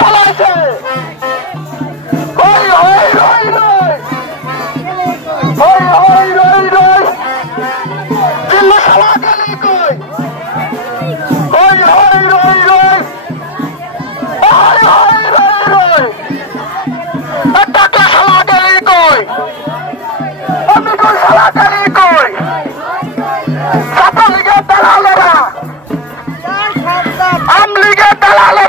পালাইছে হই হই রই রই হই হই রই রই দিল্লি শালা গেলি কই হই হই রই রই হই হই রই রই টাকা শালা গেলি কই আমি কই শালা গেলি কই ছাত্রলীগের দালালেরা আমলীগের দালালেরা